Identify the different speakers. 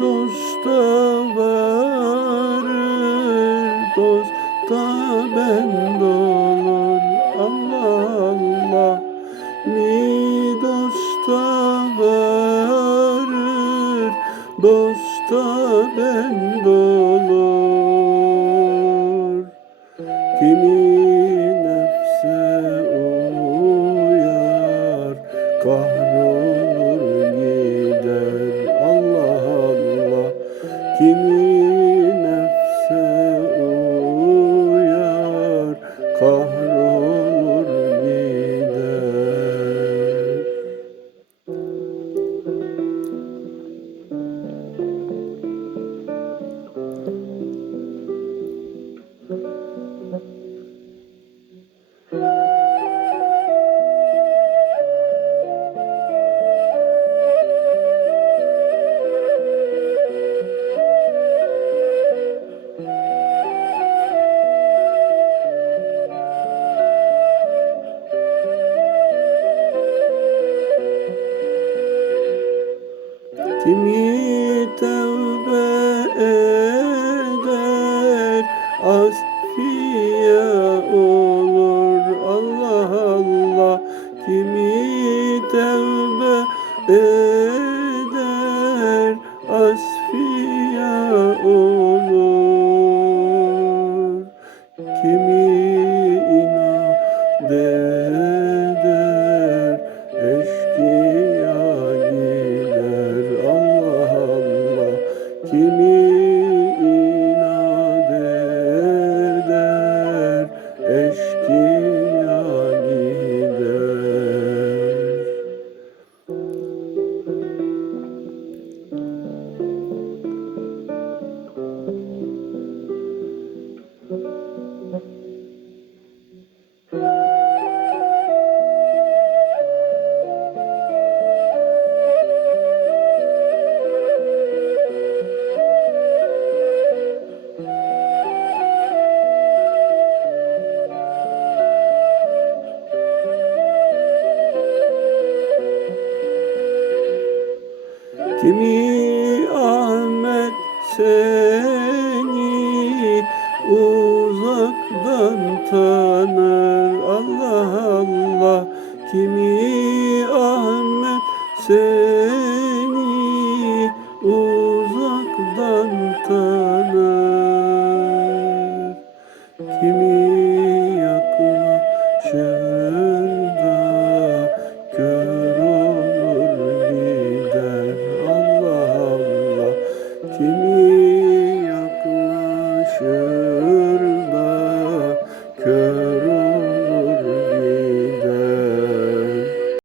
Speaker 1: dosta varır Dosta ben olur Allah Allah. Mi dosta varır Dosta ben olur Kimi nefse uyar Kimi nefse uyar. Kahrolur Kimi tevbe eder asfiye olur. Allah Allah. Kimi tevbe eder asfiye olur. Kimi Kimi Ahmet seni uzaktan tanır? Allah Allah. Kimi Ahmet seni uzaktan tanır